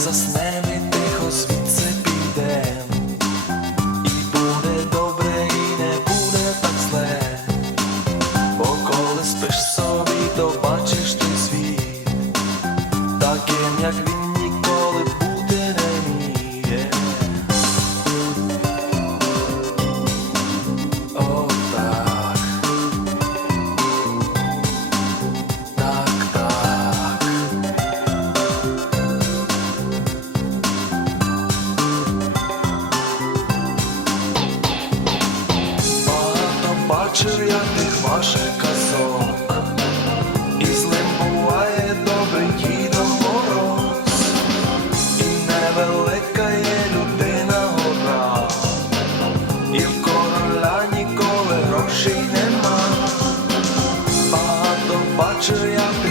заснем і тихо звідси підем. І буде добре, і не буде так зле. Бо коли спиш собі, то бачиш ти світ, таким як бачив я тих ваших казок, і злим буває добрий дідо мороз, і невелика є людина гора, і в короля ніколи грошей нема, багато бачив я тих.